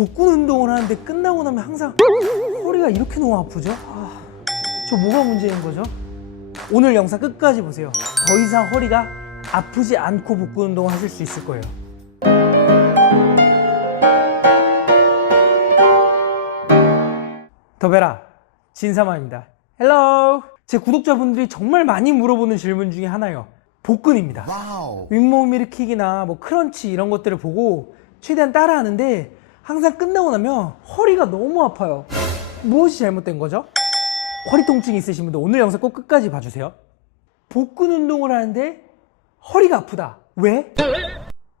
복근 운동을 하는데 끝나고 나면 항상 허리가 이렇게 너무 아프죠? 저 뭐가 문제인 거죠? 오늘 영상 끝까지 보세요. 더 이상 허리가 아프지 않고 복근 운동을 하실 수 있을 거예요. 더베라 진사마입니다. 헬로. 제 구독자분들이 정말 많이 물어보는 질문 중에 하나예요. 복근입니다. 와우. 윗몸 일으키기나 뭐 크런치 이런 것들을 보고 최대한 따라하는데 항상 끝나고 나면 허리가 너무 아파요. 무엇이 잘못된 거죠? 허리 통증이 있으신 분들 오늘 영상 꼭 끝까지 봐주세요. 복근 운동을 하는데 허리가 아프다. 왜?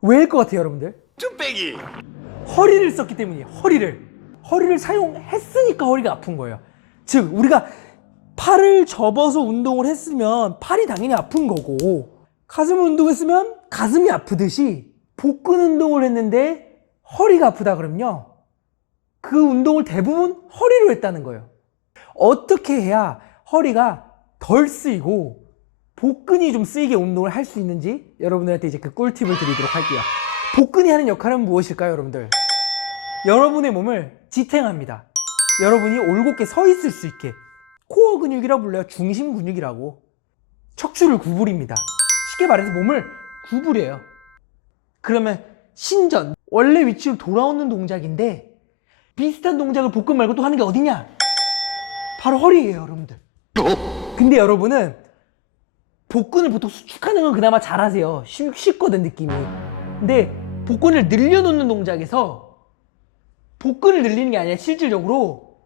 왜일 것 같아요, 여러분들? 쭈빼기. 허리를 썼기 때문이에요. 허리를 사용했으니까 허리가 아픈 거예요. 즉 우리가 팔을 접어서 운동을 했으면 팔이 당연히 아픈 거고, 가슴 운동했으면 가슴이 아프듯이 복근 운동을 했는데 허리가 아프다 그러면요, 그 운동을 대부분 허리로 했다는 거예요. 어떻게 해야 허리가 덜 쓰이고 복근이 좀 쓰이게 운동을 할 수 있는지 여러분들한테 이제 그 꿀팁을 드리도록 할게요. 복근이 하는 역할은 무엇일까요, 여러분들? 여러분의 몸을 지탱합니다. 여러분이 올곧게 서 있을 수 있게. 코어 근육이라 불러요. 중심 근육이라고. 척추를 구부립니다. 쉽게 말해서 몸을 구부려요. 그러면 신전, 원래 위치로 돌아오는 동작인데 비슷한 동작을 복근 말고 또 하는 게 어디냐? 바로 허리예요, 여러분들. 근데 여러분은 복근을 보통 수축하는 건 그나마 잘하세요. 쉽거든, 느낌이. 근데 복근을 늘려놓는 동작에서 복근을 늘리는 게 아니라 실질적으로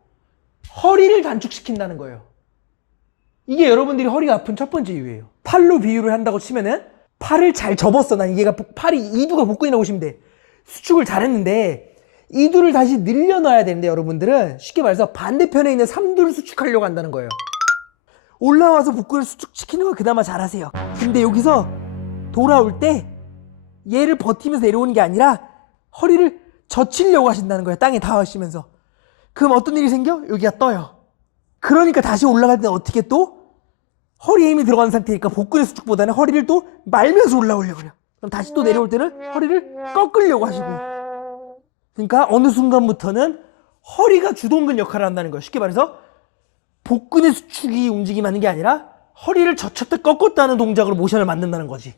허리를 단축시킨다는 거예요. 이게 여러분들이 허리가 아픈 첫 번째 이유예요. 팔로 비유를 한다고 치면은 팔을 잘 접었어. 난 얘가 팔이 이두가 복근이라고 보시면 돼. 수축을 잘했는데 이두를 다시 늘려놔야 되는데 여러분들은 쉽게 말해서 반대편에 있는 삼두를 수축하려고 한다는 거예요. 올라와서 복근을 수축시키는 건 그나마 잘하세요. 근데 여기서 돌아올 때 얘를 버티면서 내려오는 게 아니라 허리를 젖히려고 하신다는 거예요. 땅에 닿으시면서. 그럼 어떤 일이 생겨? 여기가 떠요. 그러니까 다시 올라갈 때는 어떻게 또? 허리에 힘이 들어가는 상태니까 복근의 수축보다는 허리를 또 말면서 올라오려고 해요. 그럼 다시 또 내려올 때는 허리를 꺾으려고 하시고. 그러니까 어느 순간부터는 허리가 주동근 역할을 한다는 거예요. 쉽게 말해서 복근의 수축이 움직임하는 게 아니라 허리를 젖혔다 꺾었다 하는 동작으로 모션을 만든다는 거지.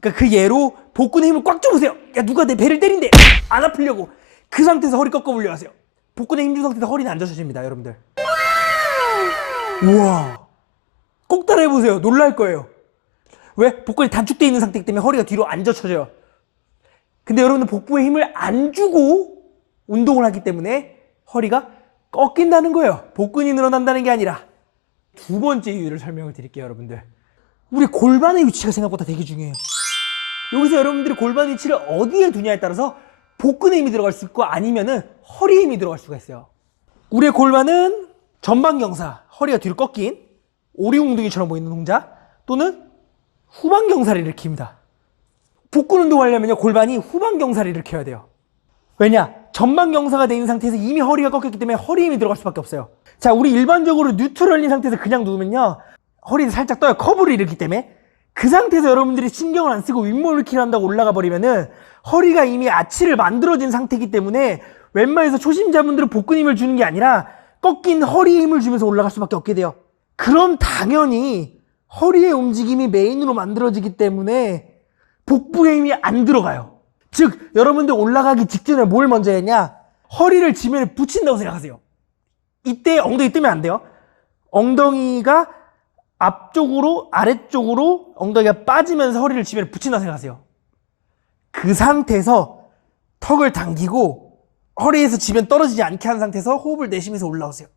그러니까 그 예로 복근의 힘을 꽉 줘보세요. 야, 누가 내 배를 때린대. 안 아프려고. 그 상태에서 허리 꺾어 올려 하세요. 복근에 힘 준 상태에서 허리는 안 젖혀집니다, 여러분들. 우와. 꼭 따라해보세요. 놀랄 거예요. 왜? 복근이 단축되어 있는 상태이기 때문에 허리가 뒤로 안 젖혀져요. 근데 여러분들 복부에 힘을 안 주고 운동을 하기 때문에 허리가 꺾인다는 거예요. 복근이 늘어난다는 게 아니라. 두 번째 이유를 설명을 드릴게요, 여러분들. 우리 골반의 위치가 생각보다 되게 중요해요. 여기서 여러분들이 골반 위치를 어디에 두냐에 따라서 복근에 힘이 들어갈 수 있고 아니면은 허리에 힘이 들어갈 수가 있어요. 우리의 골반은 전방경사, 허리가 뒤로 꺾인 오리웅둥이처럼 보이는 동작, 또는 후방경사를 일으킵니다. 복근 운동하려면요, 골반이 후방경사를 일으켜야 돼요. 왜냐? 전방경사가 되어 있는 상태에서 이미 허리가 꺾였기 때문에 허리에 힘이 들어갈 수밖에 없어요. 자, 우리 일반적으로 뉴트럴인 상태에서 그냥 누우면요, 허리를 살짝 떠요. 커브를 일으키기 때문에. 그 상태에서 여러분들이 신경을 안 쓰고 윗몸을 킬을 한다고 올라가 버리면은 허리가 이미 아치를 만들어진 상태이기 때문에 웬만해서 초심자분들은 복근 힘을 주는 게 아니라 꺾인 허리에 힘을 주면서 올라갈 수밖에 없게 돼요. 그럼 당연히 허리의 움직임이 메인으로 만들어지기 때문에 복부에 힘이 안 들어가요. 즉 여러분들 올라가기 직전에 뭘 먼저 했냐? 허리를 지면에 붙인다고 생각하세요. 이때 엉덩이 뜨면 안 돼요. 엉덩이가 앞쪽으로 아래쪽으로 엉덩이가 빠지면서 허리를 지면에 붙인다고 생각하세요. 그 상태에서 턱을 당기고 허리에서 지면 떨어지지 않게 한 상태에서 호흡을 내쉬면서 올라오세요.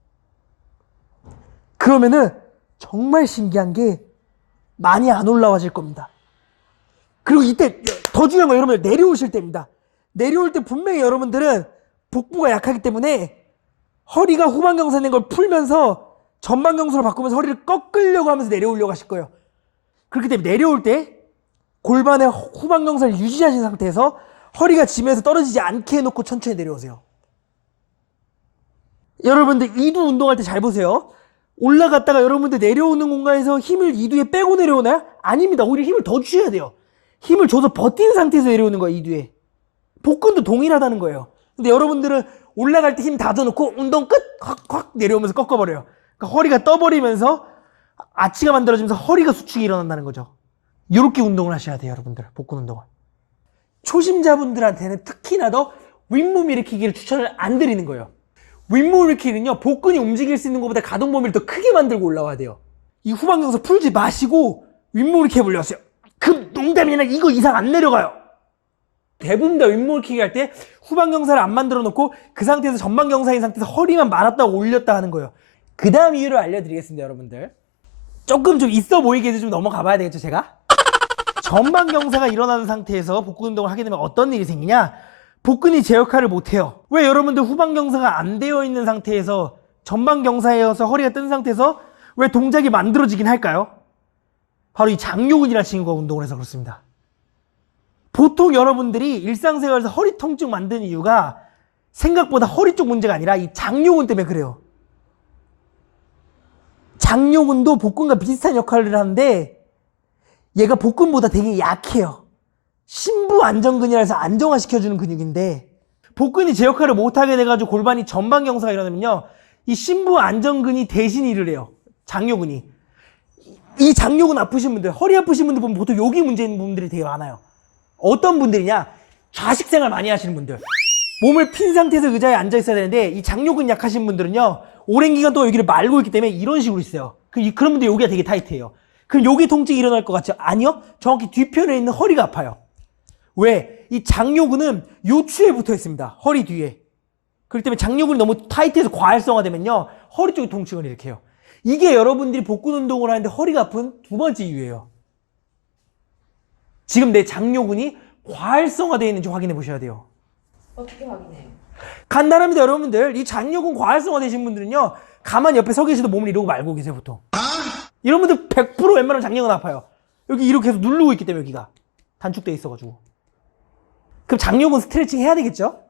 그러면은 정말 신기한 게 많이 안 올라와질 겁니다. 그리고 이때 더 중요한 건 여러분들 내려오실 때입니다. 내려올 때 분명히 여러분들은 복부가 약하기 때문에 허리가 후방경사 된 걸 풀면서 전방경사로 바꾸면서 허리를 꺾으려고 하면서 내려오려고 하실 거예요. 그렇기 때문에 내려올 때 골반의 후방경사를 유지하신 상태에서 허리가 지면에서 떨어지지 않게 해놓고 천천히 내려오세요. 여러분들 이두 운동할 때 잘 보세요. 올라갔다가 여러분들 내려오는 공간에서 힘을 이두에 빼고 내려오나요? 아닙니다. 오히려 힘을 더 주셔야 돼요. 힘을 줘서 버틴 상태에서 내려오는 거예요, 이두에. 복근도 동일하다는 거예요. 근데 여러분들은 올라갈 때 힘 다 더 넣고 운동 끝! 확 내려오면서 꺾어버려요. 그러니까 허리가 떠버리면서 아치가 만들어지면서 허리가 수축이 일어난다는 거죠. 이렇게 운동을 하셔야 돼요, 여러분들. 복근 운동을. 초심자분들한테는 특히나 더 윗몸 일으키기를 추천을 안 드리는 거예요. 윗몸 일으키기는요, 복근이 움직일 수 있는 것보다 가동 범위를 더 크게 만들고 올라와야 돼요. 이 후방경사 풀지 마시고 윗몸 일으키기 해보려고요. 그 농담이 아니라 이거 이상 안 내려가요. 대부분 다 윗몸 일으키기 할 때 후방경사를 안 만들어 놓고 그 상태에서 전방경사인 상태에서 허리만 말았다 올렸다 하는 거예요. 그 다음 이유를 알려드리겠습니다, 여러분들. 조금 좀 있어 보이게 해서 좀 넘어가 봐야 되겠죠, 제가? 전방경사가 일어나는 상태에서 복근 운동을 하게 되면 어떤 일이 생기냐? 복근이 제 역할을 못해요. 왜 여러분들 후방경사가 안 되어 있는 상태에서 전방경사에서 허리가 뜬 상태에서 왜 동작이 만들어지긴 할까요? 바로 이 장요근이라는 친구가 운동을 해서 그렇습니다. 보통 여러분들이 일상생활에서 허리 통증 만드는 이유가 생각보다 허리 쪽 문제가 아니라 이 장요근 때문에 그래요. 장요근도 복근과 비슷한 역할을 하는데 얘가 복근보다 되게 약해요. 심부 안정근이라 해서 안정화시켜주는 근육인데 복근이 제 역할을 못하게 돼가지고 골반이 전방경사가 일어나면요, 이 심부 안정근이 대신 일을 해요. 장요근이. 이 장요근 아프신 분들, 허리 아프신 분들 보면 보통 여기 문제 있는 분들이 되게 많아요. 어떤 분들이냐? 좌식 생활 많이 하시는 분들. 몸을 핀 상태에서 의자에 앉아 있어야 되는데 이 장요근 약하신 분들은요, 오랜 기간 동안 여기를 말고 있기 때문에 이런 식으로 있어요. 그런 분들 여기가 되게 타이트해요. 그럼 여기 통증이 일어날 것 같죠? 아니요. 정확히 뒤편에 있는 허리가 아파요. 왜? 이 장요근은 요추에 붙어 있습니다. 허리 뒤에. 그렇기 때문에 장요근이 너무 타이트해서 과활성화되면요, 허리 쪽에 통증을 일으켜요. 이게 여러분들이 복근 운동을 하는데 허리가 아픈 두 번째 이유예요. 지금 내 장요근이 과활성화되어 있는지 확인해 보셔야 돼요. 어떻게 확인해요? 간단합니다, 여러분들. 이 장요근 과활성화 되신 분들은요, 가만히 옆에 서 계셔도 몸을 이러고 말고 계세요, 보통. 이런 분들 100% 웬만하면 장요근 아파요. 여기 이렇게 해서 누르고 있기 때문에 여기가 단축돼 있어가지고. 그럼 장요근 스트레칭 해야 되겠죠?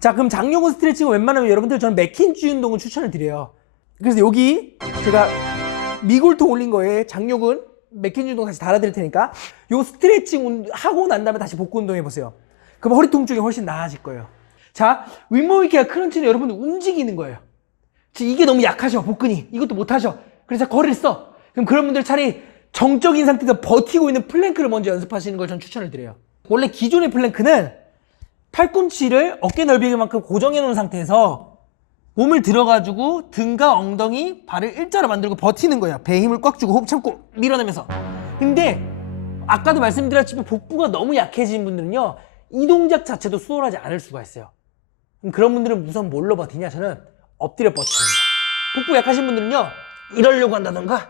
자, 그럼 장요근 스트레칭은 웬만하면 여러분들 저는 맥힌지 운동을 추천을 드려요. 그래서 여기 제가 미골통 올린 거에 장요근 맥힌지 운동 다시 달아드릴 테니까 요 스트레칭 하고 난 다음에 다시 복근 운동 해보세요. 그럼 허리 통증이 훨씬 나아질 거예요. 자, 윗몸 일으키기가 크런치는 여러분들 움직이는 거예요. 이게 너무 약하셔, 복근이. 이것도 못하셔. 그래서 거리를 써. 그럼 그런 분들 차라리 정적인 상태에서 버티고 있는 플랭크를 먼저 연습하시는 걸 전 추천을 드려요. 원래 기존의 플랭크는 팔꿈치를 어깨 넓이만큼 고정해 놓은 상태에서 몸을 들어가지고 등과 엉덩이, 발을 일자로 만들고 버티는 거예요. 배에 힘을 꽉 주고 호흡 참고 밀어내면서. 근데 아까도 말씀드렸지만 복부가 너무 약해진 분들은요, 이 동작 자체도 수월하지 않을 수가 있어요. 그럼 그런 분들은 우선 뭘로 버티냐? 저는 엎드려 버티입니다. 복부 약하신 분들은요, 이러려고 한다던가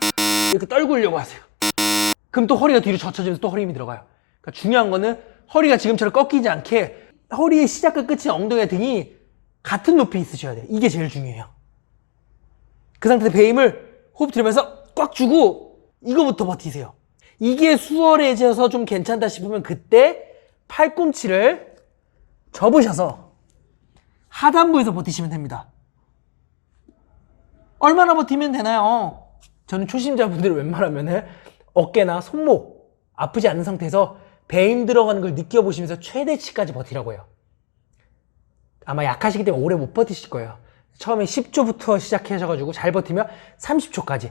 이렇게 떨구려고 하세요. 그럼 또 허리가 뒤로 젖혀지면서 또 허리 힘이 들어가요. 그러니까 중요한 거는 허리가 지금처럼 꺾이지 않게 허리의 시작과 끝이 엉덩이와 등이 같은 높이에 있으셔야 돼요. 이게 제일 중요해요. 그 상태에서 배 힘을 호흡 들이면서 꽉 주고 이거부터 버티세요. 이게 수월해져서 좀 괜찮다 싶으면 그때 팔꿈치를 접으셔서 하단부에서 버티시면 됩니다. 얼마나 버티면 되나요? 저는 초심자분들을 웬만하면 어깨나 손목 아프지 않은 상태에서 배 힘 들어가는 걸 느껴보시면서 최대치까지 버티라고 해요. 아마 약하시기 때문에 오래 못 버티실 거예요. 처음에 10초부터 시작하셔가지고 잘 버티면 30초까지.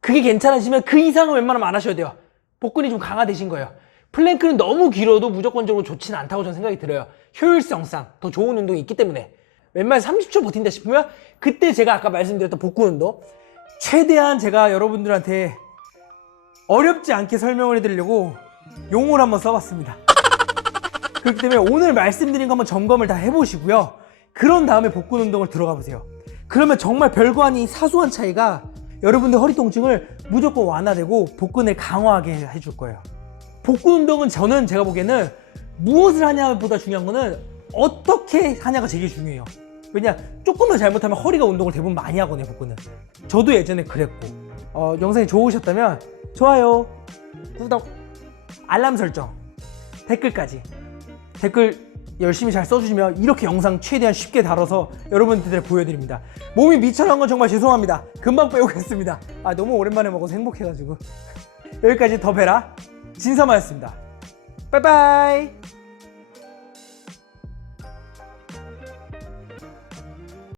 그게 괜찮으시면 그 이상은 웬만하면 안 하셔야 돼요. 복근이 좀 강화되신 거예요. 플랭크는 너무 길어도 무조건적으로 좋지는 않다고 저는 생각이 들어요. 효율성상 더 좋은 운동이 있기 때문에. 웬만해서 30초 버틴다 싶으면 그때 제가 아까 말씀드렸던 복근 운동 최대한 제가 여러분들한테 어렵지 않게 설명을 해드리려고 용어를 한번 써봤습니다. 그렇기 때문에 오늘 말씀드린 거 한번 점검을 다 해보시고요. 그런 다음에 복근 운동을 들어가 보세요. 그러면 정말 별거 아닌 사소한 차이가 여러분들 허리 통증을 무조건 완화되고 복근을 강화하게 해줄 거예요. 복근 운동은 제가 보기에는 무엇을 하냐보다 중요한 거는 어떻게 하냐가 제일 중요해요. 왜냐, 조금만 잘못하면 허리가 운동을 대부분 많이 하거든요, 복근은. 저도 예전에 그랬고. 영상이 좋으셨다면 좋아요, 구독, 알람 설정, 댓글까지. 댓글 열심히 잘 써주시면 이렇게 영상 최대한 쉽게 다뤄서 여러분들한테 보여드립니다. 몸이 미쳐난 건 정말 죄송합니다. 금방 빼오겠습니다. 너무 오랜만에 먹어서 행복해가지고. 여기까지 더 베라 진서마였습니다. 빠이빠이.